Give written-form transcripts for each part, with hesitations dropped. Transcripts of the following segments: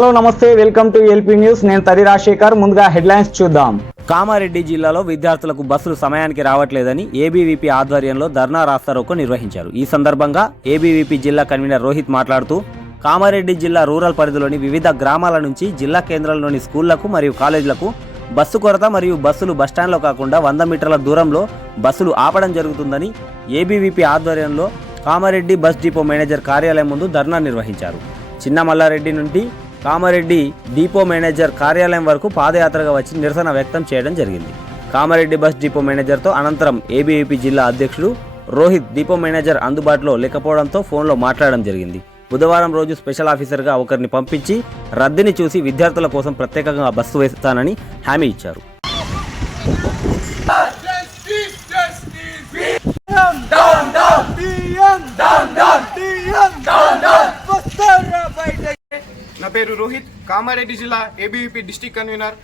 Hello నమస్తే, welcome to LP news. నేను తరి రాజశేఖర్. ముందుగా హెడ్లైన్స్ చూద్దాం. కామారెడ్డి జిల్లాలో విద్యార్థులకు బస్సులు సమయానికి రావట్లేదని ఏబీవీపీ ఆధ్వర్యంలో ధర్నా రాస్తారోకో నిర్వహించారు. ఈ సందర్భంగా ఏబీవీపీ జిల్లా కన్వీనర్ రోహిత్ మాట్లాడుతూ కామారెడ్డి జిల్లా రూరల్ పరిధిలోని వివిధ గ్రామాల నుంచి జిల్లా కేంద్రంలోని స్కూళ్లకు మరియు కాలేజీలకు బస్సు కొరత మరియు బస్సులు బస్టాండ్లో కాకుండా 100 మీటర్ల దూరంలో బస్సులు ఆపడం జరుగుతుందని ఏబీవీపీ ఆధ్వర్యంలో కామారెడ్డి బస్ డిపో మేనేజర్ కార్యాలయం ముందు ధర్నా నిర్వహించారు. చిన్న మల్లారెడ్డి నుండి కామారెడ్డి డిపో మేనేజర్ కార్యాలయం వరకు పాదయాత్రగా వచ్చి నిరసన వ్యక్తం చేయడం జరిగింది. కామారెడ్డి బస్ డిపో మేనేజర్తో అనంతరం ఏబీవీపీ జిల్లా అధ్యక్షుడు రోహిత్ డిపో మేనేజర్ అందుబాటులో లేకపోవడంతో ఫోన్లో మాట్లాడడం జరిగింది. బుధవారం రోజు స్పెషల్ ఆఫీసర్గా ఒకరిని పంపించి రద్దీని చూసి విద్యార్థుల కోసం ప్రత్యేకంగా బస్సు వేస్తానని హామీ ఇచ్చారు. నా పేరు రోహిత్, కామారెడ్డి జిల్లా ఏబీవీపీ డిస్టిక్ కన్వీనర్.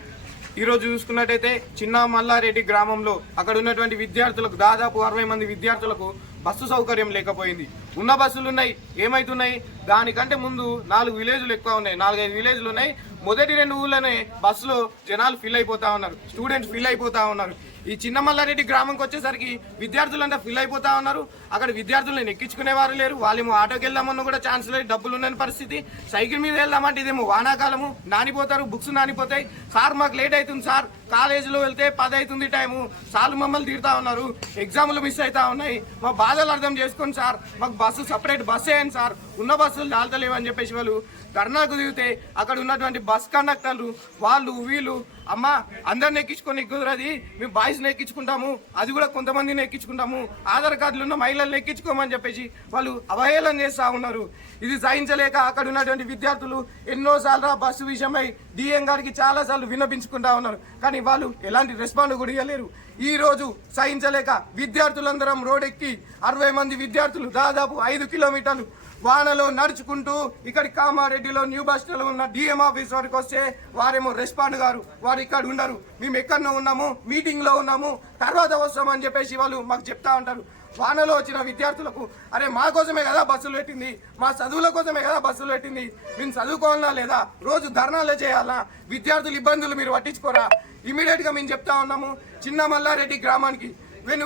ఈరోజు చూసుకున్నట్టయితే చిన్న మల్లారెడ్డి గ్రామంలో అక్కడ ఉన్నటువంటి విద్యార్థులకు దాదాపు 60 మంది విద్యార్థులకు బస్సు సౌకర్యం లేకపోయింది. ఉన్న బస్సులు ఉన్నాయి, ఏమైతున్నాయి, దానికంటే ముందు 4 విలేజ్లు ఎక్కువ ఉన్నాయి, 4-5 విలేజ్లు ఉన్నాయి. మొదటి 2 ఊళ్ళనే బస్సులో జనాలు ఫిల్ అయిపోతా ఉన్నారు, స్టూడెంట్స్ ఫిల్ అయిపోతా ఉన్నారు. ఈ చిన్న మల్లారెడ్డి గ్రామంకి వచ్చేసరికి విద్యార్థులంతా ఫిల్ అయిపోతా ఉన్నారు. అక్కడ విద్యార్థులను ఎక్కించుకునేవారు లేరు. వాళ్ళేమో ఆటోకి వెళ్దామన్నా కూడా ఛాన్స్ లేదు, డబ్బులు ఉండని పరిస్థితి. సైకిల్ మీద వెళ్దామంటే ఇదేమో వానాకాలము, నానిపోతారు, బుక్స్ నానిపోతాయి. సార్ మాకు లేట్ అవుతుంది సార్, కాలేజీలో వెళ్తే 10 అవుతుంది టైము, సార్లు మమ్మల్ని తిడతా ఉన్నారు, ఎగ్జామ్లు మిస్ అవుతా ఉన్నాయి, మా బాధలు అర్థం చేసుకోండి సార్, మాకు బస్సు సపరేట్ బస్సు వేయండి సార్, ఉన్న బస్సులు దాల్తలేవు అని చెప్పేసి వాళ్ళు ధర్నాకు దిగితే అక్కడ ఉన్నటువంటి బస్ కండక్టర్లు వాళ్ళు వీళ్ళు అమ్మ అందరిని ఎక్కించుకొని కుదరది, మేము బాయ్స్ని ఎక్కించుకుంటాము, అది కూడా కొంతమందిని ఎక్కించుకుంటాము, ఆధార్ కార్డులు ఉన్న మహిళలను ఎక్కించుకోమని చెప్పేసి వాళ్ళు అవహేళన చేస్తూ ఉన్నారు. ఇది సహించలేక అక్కడ ఉన్నటువంటి విద్యార్థులు ఎన్నోసార్లు ఆ బస్సు విషయమై డిఎం గారికి చాలాసార్లు విన్నపించుకుంటా ఉన్నారు. కానీ వాళ్ళు ఎలాంటి రెస్పాండ్ కూడా ఇవ్వలేరు. ఈ రోజు సహించలేక విద్యార్థులందరం రోడ్డెక్కి 60 మంది విద్యార్థులు దాదాపు 5 కిలోమీటర్లు వానలో నడుచుకుంటూ ఇక్కడ కామారెడ్డిలో న్యూ బస్ స్టాండ్లో ఉన్న డిఎం ఆఫీస్ వరకు వస్తే వారేమో రెస్పాండ్ గారు, వారు ఇక్కడ ఉండరు, మేము ఎక్కడో ఉన్నాము, మీటింగ్లో ఉన్నాము, తర్వాత వస్తామని చెప్పేసి వాళ్ళు మాకు చెప్తా ఉంటారు. వానలో వచ్చిన విద్యార్థులకు అరే మా కోసమే కదా బస్సులు పెట్టింది, మా చదువుల కోసమే కదా బస్సులు పెట్టింది, మేము చదువుకోవాలన్నా లేదా, రోజు ధర్నాలే చేయాలా, విద్యార్థుల ఇబ్బందులు మీరు పట్టించుకోరా, ఇమీడియట్గా మేము చెప్తా ఉన్నాము. చిన్న మల్లారెడ్డి గ్రామానికి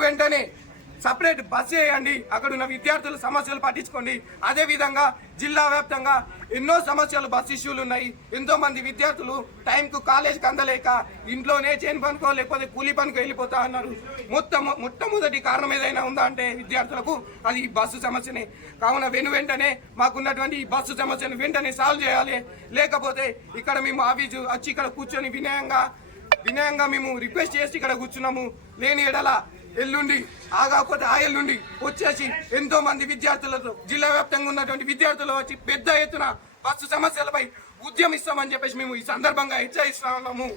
వెంటనే సపరేట్ బస్ వేయండి, అక్కడ ఉన్న విద్యార్థుల సమస్యలు పట్టించుకోండి. అదేవిధంగా జిల్లా వ్యాప్తంగా ఎన్నో సమస్యలు, బస్ ఇష్యూలు ఉన్నాయి. ఎంతో మంది విద్యార్థులు టైంకు కాలేజీకి అందలేక ఇంట్లోనే చేను పనుకో లేకపోతే కూలీ పనుకో వెళ్ళిపోతా ఉన్నారు. మొట్టమొదటి కారణం ఏదైనా ఉందా అంటే విద్యార్థులకు అది ఈ బస్సు సమస్యనే. కావున వెంటనే మాకున్నటువంటి ఈ బస్సు సమస్యను వెంటనే సాల్వ్ చేయాలి. లేకపోతే ఇక్కడ మేము ఆఫీసు వచ్చి ఇక్కడ కూర్చొని వినయంగా మేము రిక్వెస్ట్ చేసి ఇక్కడ కూర్చున్నాము. లేని ఎడల ఎల్లుండి ఆగాకపోతే ఆ ఎల్లుండి వచ్చేసి ఎంతో మంది విద్యార్థులతో జిల్లా వ్యాప్తంగా ఉన్నటువంటి విద్యార్థులు వచ్చి పెద్ద ఎత్తున బస్సు సమస్యలపై ఉద్యమిస్తామని చెప్పేసి మేము ఈ సందర్భంగా హెచ్చరిస్తా ఉన్నాము.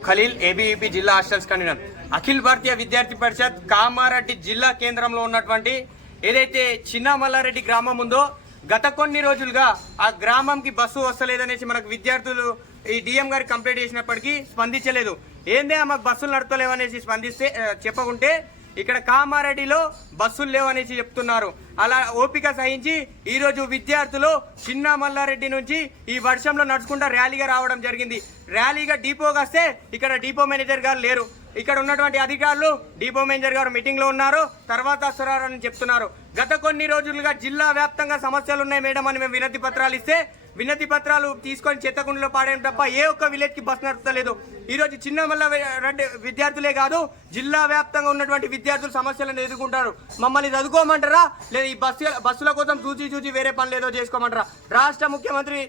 ఖలీల్, ఏబీవీపీ జిల్లా హాస్టల్స్ కన్వీనర్. అఖిల భారతీయ విద్యార్థి పరిషత్ కామారెడ్డి జిల్లా కేంద్రంలో ఉన్నటువంటి ఏదైతే చిన్న మల్లారెడ్డి గ్రామం ఉందో గత కొన్ని రోజులుగా ఆ గ్రామంకి బస్సు వస్తలేదనేసి మనకు విద్యార్థులు ఈ డిఎం గారికి కంప్లైంట్ చేసినప్పటికీ స్పందించలేదు. ఏందే మాకు బస్సులు నడతలేవనేసి చెప్పకుంటే ఇక్కడ కామారెడ్డిలో బస్సులు లేవనేసి చెప్తున్నారు. అలా ఓపిక సహించి ఈరోజు విద్యార్థులు చిన్న మల్లారెడ్డి నుంచి ఈ వర్షంలో నడుచుకుంటూ ర్యాలీగా రావడం జరిగింది. ర్యాలీగా డిపోగా వస్తే ఇక్కడ డిపో మేనేజర్ గారు లేరు. ఇక్కడ ఉన్నటువంటి అధికారులు డిపో మేనేజర్ గారు మీటింగ్లో ఉన్నారు, తర్వాత వస్తున్నారని చెప్తున్నారు. గత కొన్ని రోజులుగా జిల్లా వ్యాప్తంగా సమస్యలు ఉన్నాయి మేడం అని మేము వినతి పత్రాలు ఇస్తే వినతి పత్రాలు తీసుకొని చెత్తకుండలో పాడేయడం తప్ప ఏ ఒక్క విలేజ్కి బస్సు నడుస్తలేదు. ఈరోజు చిన్న మల్లారెడ్డి విద్యార్థులే కాదు జిల్లా వ్యాప్తంగా ఉన్నటువంటి విద్యార్థులు సమస్యలను ఎదుర్కొంటారు. మమ్మల్ని చదువుకోమంటారా లేదా ఈ బస్సుల కోసం చూచి వేరే పనులు ఏదో చేసుకోమంటారా? రాష్ట్ర ముఖ్యమంత్రి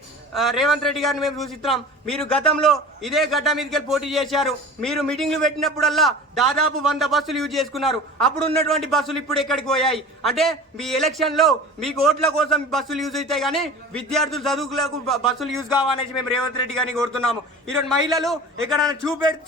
రేవంత్ రెడ్డి గారిని మేము సూచిస్తున్నాం. మీరు గతంలో ఇదే గడ్డ మీదకి పోటీ చేశారు. మీరు మీటింగ్లు పెట్టినప్పుడల్లా దాదాపు 100 బస్సులు యూజ్ చేసుకున్నారు. అప్పుడు ఉన్నటువంటి బస్సులు ఇప్పుడు ఎక్కడికి పోయాయి అంటే మీ ఎలక్షన్లో మీకు ఓట్ల కోసం బస్సులు యూజ్ అవుతాయి, కానీ విద్యార్థులు చదువులకు బస్సులు యూజ్ కావాలనేసి మేము రేవంత్ రెడ్డి గారిని కోరుతున్నాము. ఈరోజు మహిళలు ఎక్కడైనా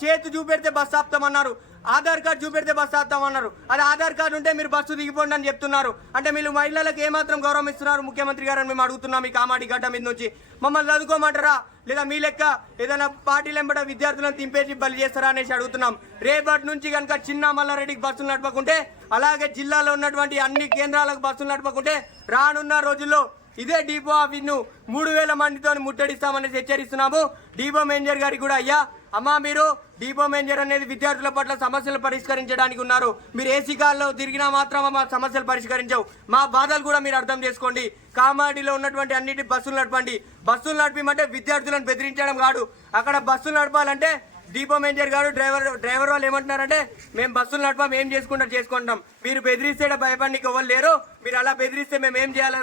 చేతి చూపెడితే బస్సు ఆపుతామన్నారు, ఆధార్ కార్డు చూపెడితే బస్సు ఆపుతామన్నారు. అది ఆధార్ కార్డు ఉంటే మీరు బస్సు దిగిపోండి అని చెప్తున్నారు. అంటే మీరు మహిళలకు ఏమాత్రం గౌరవం ఇస్తున్నారు ముఖ్యమంత్రి గారు అని మేము అడుగుతున్నాం. ఈ కామారెడ్డి గడ్డ మీద నుంచి మమ్మల్ని చదువుకోమంటారా లేదా మీ లెక్క ఏదైనా పార్టీలు ఎంబడ విద్యార్థులను తింపేసి బలి చేస్తారా అనేసి అడుగుతున్నాం. రేపటి నుంచి కనుక చిన్న మల్లారెడ్డికి బస్సులు నడపకుంటే, అలాగే జిల్లాలో ఉన్నటువంటి అన్ని కేంద్రాలకు బస్సులు నడపకుంటే రానున్న రోజుల్లో ఇదే డిపో ఆఫీస్ ను 3000 మందితో ముట్టడిస్తామని హెచ్చరిస్తున్నాము. డిపో మేనేజర్ గారికి కూడా, అయ్యా అమ్మా మీరు డిపో మేనేజర్ అనేది విద్యార్థుల పట్ల సమస్యలు పరిష్కరించడానికి ఉన్నారు. మీరు ఏసీ కాల్లో తిరిగినా మాత్రం మా సమస్యలు పరిష్కరించవు. మా బాధలు కూడా మీరు అర్థం చేసుకోండి. కామారెడ్డిలో ఉన్నటువంటి అన్నిటి బస్సులు నడపండి. బస్సులు నడిపిమంటే విద్యార్థులను బెదిరించడం కాదు. అక్కడ బస్సులు నడపాలంటే డిపో మేనేజర్ గారు డ్రైవర్ వాళ్ళు ఏమంటున్నారంటే, మేము బస్సులు నడపం, ఏం చేసుకుంటాం. మీరు బెదిరిస్తే భయపడికి ఎవరు లేరు. మీరు అలా బెదిరిస్తే మేము ఏం చేయాలి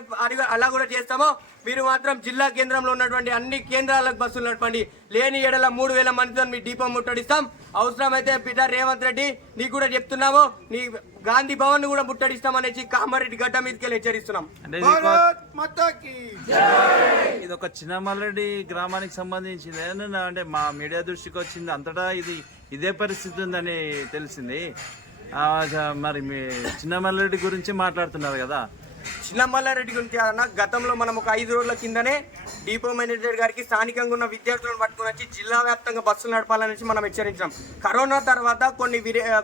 అలా కూడా చేస్తామో. మీరు మాత్రం జిల్లా కేంద్రంలో ఉన్నటువంటి అన్ని కేంద్రాలకు బస్సులు నడపండి. లేని ఏడల 3000 మందితో మీ డిపో ముట్టడిస్తాం. అవసరమైతే పీటర్ రేవంత్ రెడ్డి నీకు కూడా చెప్తున్నాము, నీ గాంధీ భవన్ కూడా ముట్టడిస్తామనేసి కామారెడ్డి గడ్డ మీదకి హెచ్చరిస్తున్నాం. ఇది ఒక చిన్నమల్లరెడ్డి గ్రామానికి సంబంధించింది అంటే మా మీడియా దృష్టికి వచ్చింది. అంతటా ఇదే పరిస్థితి ఉందని తెలిసింది. మరి మీ చిన్నమల్లరెడ్డి గురించి మాట్లాడుతున్నారు కదా. చిన్నమల్లారెడ్డి గురించి అన్న, గతంలో మనం ఒక 5 రోజుల కిందనే డిపో మేనేజర్ గారికి స్థానికంగా ఉన్న విద్యార్థులను పట్టుకుని వచ్చి జిల్లా వ్యాప్తంగా బస్సులు నడపాలనేసి మనం హెచ్చరించాం. కరోనా తర్వాత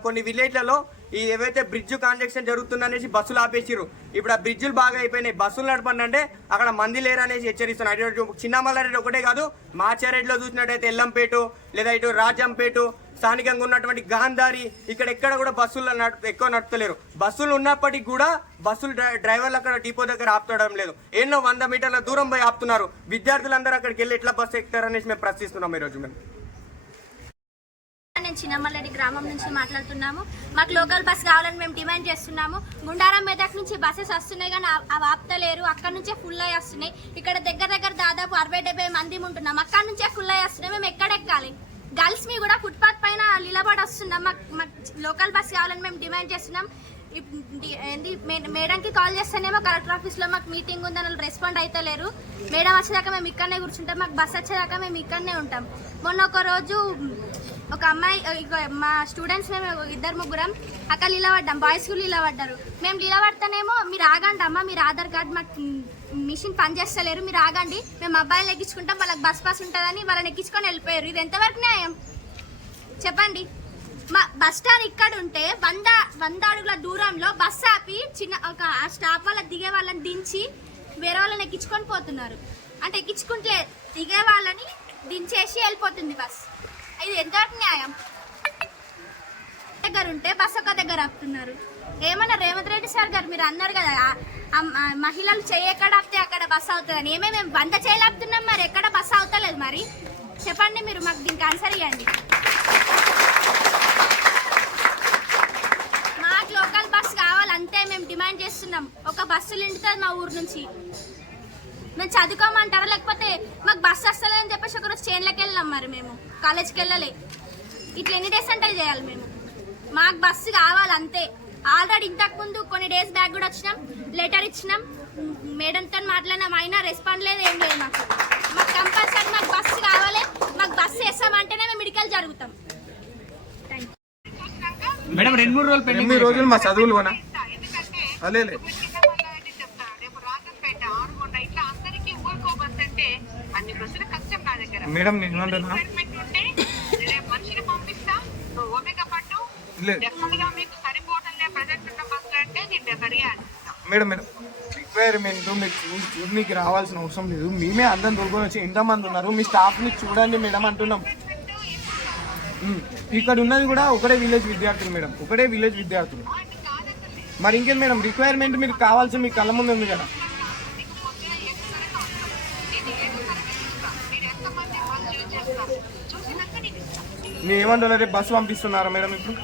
కొన్ని విలేజ్లలో ఈ ఏవైతే బ్రిడ్జ్ కాంట్రాక్షన్ జరుగుతుందనేసి బస్సులు ఆపేసిరు. ఇప్పుడు ఆ బ్రిడ్జులు బాగా అయిపోయినాయి, బస్సులు నడపండి అంటే అక్కడ మంది లేరనేసి హెచ్చరిస్తున్నారు. చిన్నమల్లారెడ్డి ఒకటే కాదు, మాచారెడ్డిలో చూసినట్టయితే ఎల్లంపేట లేదా ఇటు రాజంపేట స్థానికంగా ఉన్నటువంటి గాంధారి ఇక్కడ ఎక్కడ కూడా బస్సులు ఎక్కువ నడుపుతలేరు. బస్సులు ఉన్నప్పటికీ కూడా బస్సులు డ్రైవర్లు అక్కడ డిపో దగ్గర ఆపుతడం లేదు. ఎన్నో 100 మీటర్ల దూరం పోయి ఆపుతున్నారు. విద్యార్థులందరూ అక్కడికి వెళ్ళి ఎట్లా బస్సు ఎక్కుతారనేసి మేము ప్రశ్నిస్తున్నాం ఈరోజు. నేను చిన్నమల్లరెడ్డి గ్రామం నుంచి మాట్లాడుతున్నాము. మాకు లోకల్ బస్ కావాలని మేము డిమాండ్ చేస్తున్నాము. గుండారం మెదక్ నుంచి బస్సెస్ వస్తున్నాయి కానీ అవి ఆపుతలేరు. అక్కడ నుంచే ఫుల్ అయ్యి వస్తున్నాయి. ఇక్కడ దగ్గర దాదాపు 60-70 మంది ఉంటున్నాం. అక్కడ నుంచే ఫుల్ అయ్యి వస్తున్నాయి. మేము ఎక్కడ ఎక్కాలి? గర్ల్స్ మీ కూడా ఫుట్పాత్ పైన నిలబడి వస్తున్నాం. మాకు లోకల్ బస్ కావాలని మేము డిమాండ్ చేస్తున్నాం. మేడంకి కాల్ చేస్తేనేమో కలెక్టర్ ఆఫీస్లో మాకు మీటింగ్ ఉందని వాళ్ళు రెస్పాండ్ అయితే లేరు. మేడం వచ్చేదాకా మేము ఇక్కడనే కూర్చుంటాం. మాకు బస్ వచ్చేదాకా మేము ఇక్కడనే ఉంటాం. మొన్న ఒక రోజు ఒక అమ్మాయి, మా స్టూడెంట్స్ మేము 2-3 అక్కడ నిలబడ్డాం. బాయ్స్ కూడా నిలబడ్డారు. మేము నిలబడతానేమో మీరు ఆగండి అమ్మ, మీరు ఆధార్ కార్డు మాకు మిషన్ పనిచేస్తలేరు, మీరు ఆగండి, మేము అబ్బాయిలు ఎక్కించుకుంటాం, వాళ్ళకి బస్ పాస్ ఉంటుందని వాళ్ళని ఎక్కించుకొని వెళ్ళిపోయారు. ఇది ఎంతవరకు న్యాయం చెప్పండి? మా బస్ స్టాండ్ ఇక్కడ ఉంటే 100 అడుగుల దూరంలో బస్ ఆపి ఒక స్టాప్ వాళ్ళ దిగే వాళ్ళని దించి వేరే వాళ్ళని ఎక్కించుకొని పోతున్నారు. అంటే ఎక్కించుకుంటే దిగే వాళ్ళని దించేసి వెళ్ళిపోతుంది బస్. ఇది ఎంతవరకు న్యాయం? దగ్గర ఉంటే బస్ ఒక దగ్గర ఆపుతున్నారు. ఏమన్నా రేవంత్ రెడ్డి సార్ గారు మీరు అన్నారు కదా, మహిళలు చెయ్యి ఎక్కడ ఆపితే అక్కడ బస్సు అవుతుందని. మేము 100 చేయలు ఆపుతున్నాం, మరి ఎక్కడ బస్సు అవుతలేదు. మరి చెప్పండి, మీరు మాకు దీనికి ఆన్సర్ ఇవ్వండి. మాకు లోకల్ బస్ కావాలంతే మేము డిమాండ్ చేస్తున్నాం. ఒక బస్సు నిండుతుంది మా ఊరు నుంచి. మేము చదువుకోమంటారా? లేకపోతే మాకు బస్సు వస్తలేదని చెప్పేసి ఒకరోజు చేన్లకి వెళ్ళినాం. మరి మేము కాలేజ్కి వెళ్ళలే. ఇట్లా ఎన్ని డేస్ అంటే చేయాలి మేము? మాకు బస్సు కావాలంతే. ఆల్రెడీ ఇంతకుముందు కొన్ని డేస్ బ్యాక్ కూడా వచ్చినాం, లెటర్ ఇచ్చినాం, మేడంతో మాట్లాడినాం, అయినా రెస్పాండ్ లేదు, ఏం లేదు. మాకు కంపల్సరీ మాకు బస్సు కావాలి. మాకు బస్సు వేస్తామంటేనే మేము మెడికల్ జరుగుతాం. మేడం 2-3 రోజులు మా చదువులు కొనా అలే మేడం నేను మేడం రిక్వైర్మెంట్ మీకు రావాల్సిన అవసరం లేదు. మేమే అందరం దొరుకుని వచ్చి ఎంతమంది ఉన్నారు, మీ స్టాఫ్ని చూడండి మేడం అంటున్నాం. ఇక్కడ ఉన్నది కూడా ఒకటే విలేజ్ విద్యార్థులు మేడం, ఒకటే విలేజ్ విద్యార్థులు. మరి ఇంకేం మేడం రిక్వైర్మెంట్ మీకు కావాల్సిన మీ కళ్ళ ముందు ఉంది కదా. మీరు ఏమంటున్నారు? రేపు బస్సు పంపిస్తున్నారా మేడం? ఇప్పుడు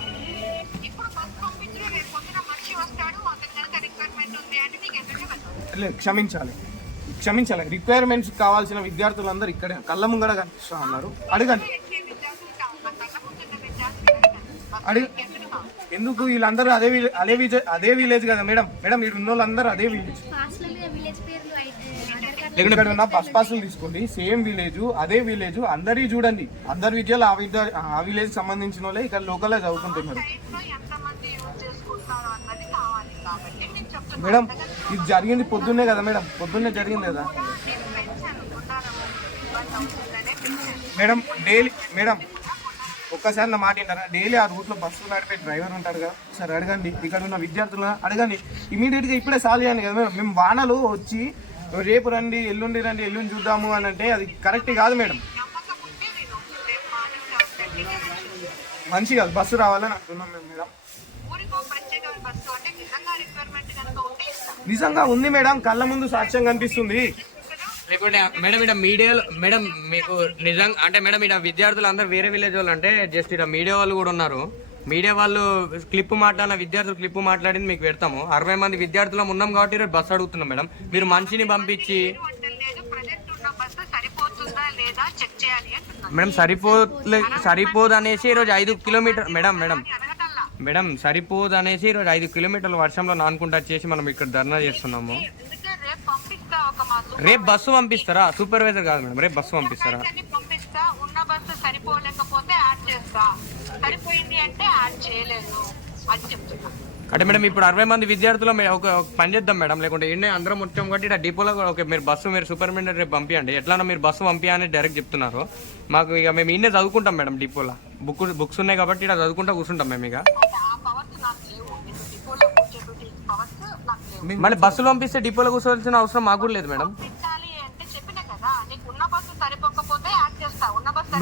క్షమించాలి. రిక్వైర్మెంట్స్ కావాల్సిన విద్యార్థులందరూ ఇక్కడే కళ్ళ ముంగడ కనిపిస్తా ఉన్నారు. అడగండి. ఎందుకు వీళ్ళందరూ అదే విలేజ్ కదా మేడం? మేడం మీరు ఉన్న వాళ్ళందరూ అదే విలేజ్. ఇక్కడ ఉన్న బస్ పాసులు తీసుకోండి, సేమ్ విలేజ్, అదే విలేజ్, అందరి చూడండి. అందరి విద్యలు ఆ విలేజ్ సంబంధించిన వాళ్ళే ఇక్కడ లోకల్గా చదువుకుంటున్నారు మేడం. ఇది జరిగింది పొద్దున్నే కదా మేడం, పొద్దున్నే జరిగింది కదా మేడం. డైలీ మేడం ఒక్కసారి నా మాట ఏంటారా? డైలీ ఆ రూట్లో బస్సులు నడిపే డ్రైవర్ ఉంటారు కదా, సరే అడగండి. ఇక్కడ ఉన్న విద్యార్థులను అడగండి, ఇమీడియట్గా ఇప్పుడే సాల్వ్ చేయండి కదా మేడం. మేము వానలు వచ్చి రేపు రండి, ఎల్లుండి రండి, ఎల్లుండి చూద్దాము అని అంటే అది కరెక్ట్ కాదు మేడం. మంచి కాదు, బస్సు రావాలని అంటున్నాం మేము మేడం. నిజంగా ఉంది మేడం, కళ్ళ ముందు సాక్ష్యం కనిపిస్తుంది. లేకుంటే మేడం ఇక్కడ మీడియాలో మేడం మీకు నిజంగా అంటే మేడం ఇక్కడ విద్యార్థులు అందరూ వేరే విలేజ్ వాళ్ళు అంటే జస్ట్ ఇక్కడ మీడియా వాళ్ళు కూడా ఉన్నారు. మీడియా వాళ్ళు విద్యార్థులు క్లిప్ మాట్లాడింది మీకు పెడతాము. 60 మంది విద్యార్థులం ఉన్నాం కాబట్టి ఈరోజు బస్సు అడుగుతున్నాం మేడం. మీరు మనిషిని పంపించి మేడం సరిపోదు అనేసి ఈరోజు 5 కిలోమీటర్ మేడం సరిపోదు అనేసి ఈరోజు 5 కిలోమీటర్ల వర్షంలో నానుకుంటూ వచ్చేసి మనం ఇక్కడ ధర్నా చేస్తున్నాము. రేపు బస్సు పంపిస్తారా? సూపర్వైజర్ కాదు మేడం, రేపు బస్సు పంపిస్తారా? ఉన్న బస్సు సరిపోలేకపోతే యాడ్ చేస్తా, సరిపోయింది అంటే యాడ్ చేయలేదు అని చెప్తున్నా. అంటే మేడం ఇప్పుడు 60 మంది విద్యార్థులు ఒక పని చేద్దాం మేడం, లేకుంటే ఏంటి అందరం మొత్తం కాబట్టి ఇక్కడ డిపోలో ఓకే మీరు సూపరింటెండెంట్ రేపు పంపించండి. ఎట్లా మీరు బస్సు పంపించని డైరెక్ట్ చెప్తున్నారు మాకు. ఇక మేము ఇన్నే చదువుకుంటాం మేడం, డిపోలో బుక్స్ ఉన్నాయి కాబట్టి ఇక్కడ చదువుకుంటా కూర్చుంటాం మేము. ఇక మళ్ళీ బస్సులు పంపిస్తే డిపోలో కూర్చోవాల్సిన అవసరం మాకు కూడా లేదు మేడం.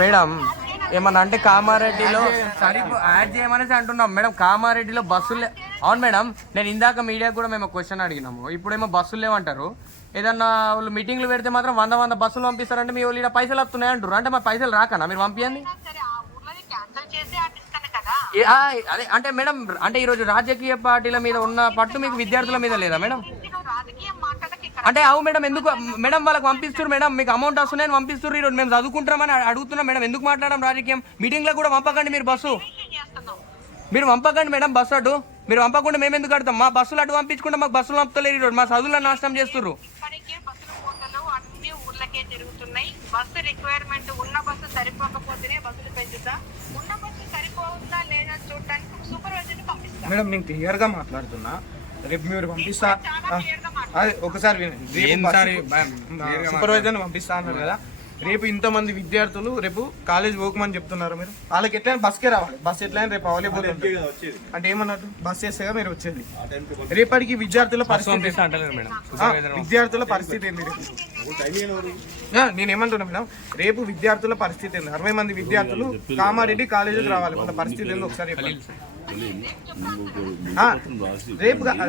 మేడం ఏమన్నా అంటే కామారెడ్డిలో యాడ్ చేయమనేసి అంటున్నాం మేడం. కామారెడ్డిలో బస్సులు అవును మేడం, నేను ఇందాక మీడియా కూడా మేము క్వశ్చన్ అడిగినాము. ఇప్పుడేమో బస్సులు లేవంటారు. ఏదన్నా వాళ్ళు మీటింగ్లు పెడితే మాత్రం 100 బస్సులు పంపిస్తారంటే మీ వాళ్ళు ఇక్కడ పైసలు వస్తున్నాయి అంటారు. అంటే మా పైసలు రాకనా మీరు పంపించండి? అదే అంటే మేడం అంటే ఈరోజు రాజకీయ పార్టీల మీద ఉన్న పట్టు మీకు విద్యార్థుల మీద లేదా మేడం? అంటే అవు మేడం, ఎందుకు మేడం వాళ్ళకి పంపిస్తారు మేడం, మీకు అమౌంట్ వస్తున్నాయని పంపిస్తారు. ఈరోజు మేము చదువుకుంటామని అడుగుతున్నాం మేడం. ఎందుకు మాట్లాడడం రాజకీయం? మీటింగ్లో కూడా పంపకండి మీరు బస్సు, మీరు పంపకండి మేడం బస్సు అడ్డు. మీరు పంపకుండా మేము ఎందుకు కడతాం? మా బస్సులు అడ్డు పంపించుకుంటే మాకు బస్సులు పంపుతలేరు. ఈరోజు మా చదువులను నాశనం చేస్తున్నారు. బస్సు రిక్వైర్మెంట్ ఉన్న బస్సు సరిపోకపోతేనే బస్సులు పెంచుతా, ఉన్న బస్సు సరిపోతుందా లేదా చూడడానికి సూపర్వైజర్ పంపిస్తా. మేడం నేను క్లియర్ గా మాట్లాడుతున్నా, రేపు మీరు పంపిస్తా అదే ఒకసారి సూపర్వైజర్ పంపిస్తా అన్నారు కదా. రేపు ఇంతమంది విద్యార్థులు రేపు కాలేజ్ పోకమని చెప్తున్నారు మీరు. వాళ్ళకి ఎట్లయినా బస్కే రావాలి. బస్ ఎట్లయినా రేపు అవైలబుల్ అంటే ఏమన్నట్టు బస్ చేస్తే మీరు వచ్చేది. రేపటికి విద్యార్థుల పరిస్థితి ఏంటి? నేనేమంటున్నా మేడం, రేపు విద్యార్థుల పరిస్థితి ఏంటి? 60 మంది విద్యార్థులు కామారెడ్డి కాలేజీకి రావాలి. వాళ్ళ పరిస్థితి ఏందో ఒకసారి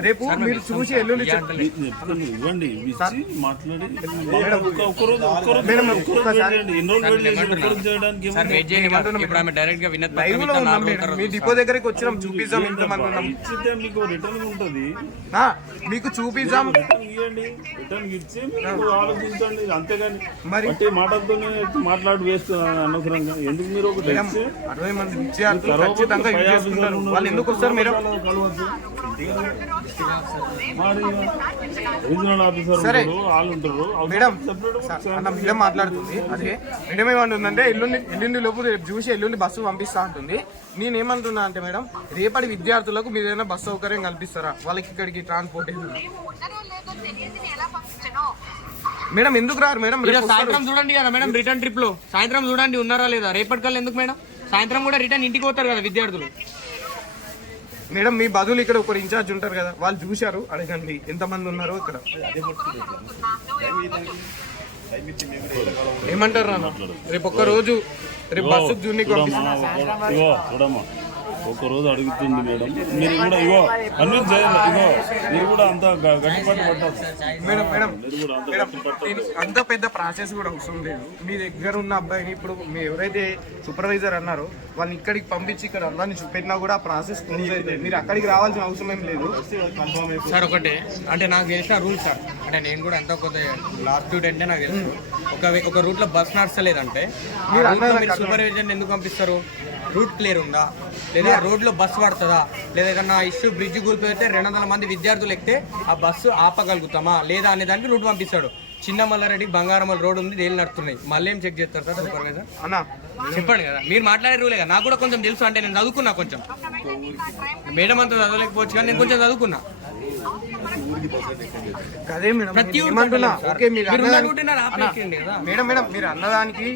రేపు మీరు చూసి ఎల్లుండి మీ డిపో దగ్గరికి వచ్చినాం, చూపిద్దాం ఇంతమంది ఉన్నాం, మీకు చూపిద్దాం. అంతేగాని మరి మాట్లాడు వేస్ట్ అనవసరంగా ఎందుకు మీరు 60 మంది విద్యార్థులు ఖచ్చితంగా యూజ్ చేసుకుంటారు. వాళ్ళు ఎందుకు వస్తారు మేడం? సరే మేడం అన్న మేడం మాట్లాడుతుంది. అదే మేడం ఏమంటుందంటే ఎల్లుండి లోపు రేపు చూసి ఎల్లుండి బస్సు పంపిస్తా అంటుంది. నేనేమంటున్నా అంటే మేడం రేపటి విద్యార్థులకు మీరు ఏదైనా బస్సు సౌకర్యం కల్పిస్తారా? వాళ్ళకి ఇక్కడికి ట్రాన్స్పోర్ట్ మేడం ఎందుకు రారు మేడం? సాయంత్రం చూడండి కదా మేడం, రిటర్న్ ట్రిప్ లో సాయంత్రం చూడండి ఉన్నారా లేదా. రేపటికల్లా ఎందుకు మేడం? సాయంత్రం కూడా రిటర్న్ ఇంటికి పోతారు కదా విద్యార్థులు. మేడం మీ బదులు ఇక్కడ ఒకరు ఇన్ఛార్జ్ ఉంటారు కదా, వాళ్ళు చూశారు, అడగండి ఎంతమంది ఉన్నారో ఇక్కడ. ఏమంటారు నాన్న? రేపు ఒక్క రోజు రేపు బస్సు జూనికి ఒక రోజు అడుగుతుంది మేడం. మీరు కూడా అన్ని చేయాలి. మీరు కూడా అంత గట్టిపట్టు పట్టాలి మేడం. మేడం అంత పెద్ద ప్రాసెస్ కూడా అవసరం లేదు. మీ దగ్గర ఉన్న అబ్బాయిని ఇప్పుడు మీరు ఎవరైతే సూపర్వైజర్ అన్నారో వాళ్ళని ఇక్కడికి పంపించి ఇక్కడ అందరినీ చూపెట్టినా కూడా ఆ ప్రాసెస్ క్లోజ్ అవుతుంది. మీరు అక్కడికి రావాల్సిన అవసరం ఏం లేదు సార్. ఒకటే అంటే నాకు తెలిసిన రూల్ సార్, అంటే నేను కూడా అంత కొద్ది లా స్టూడెంట్ నాకు తెలుసు. ఒక రూట్ లో బస్ నడచలేదంటే సూపర్వైజర్ ఎందుకు పంపిస్తారు? రూట్ క్లియర్ ఉందా లేదా, రోడ్ లో బస్సు పడుతుందా లేదా, ఏదన్నా ఇష్యూ బ్రిడ్జ్ కూలిపోతే 200 మంది విద్యార్థులు ఎక్కితే ఆ బస్సు ఆపగలుగుతామా లేదా అనే దానికి రూట్ పంపిస్తాడు. చిన్న మల్లారెడ్డి బంగారమల్ రోడ్ ఉంది, రైలు నడుతున్నాయి, మళ్ళీ ఏం చెక్ చేస్తారు సార్ సూపర్వైజర్? అన్నా చెప్పండి కదా, మీరు మాట్లాడే రూలే కదా. నాకు కూడా కొంచెం తెలుసు, అంటే నేను చదువుకున్నా కొంచెం. మేడం అంతా చదవలేకపోవచ్చు కానీ నేను కొంచెం చదువుకున్నా. అదే మేడం ప్రతి మేడం మీరు అన్నదానికి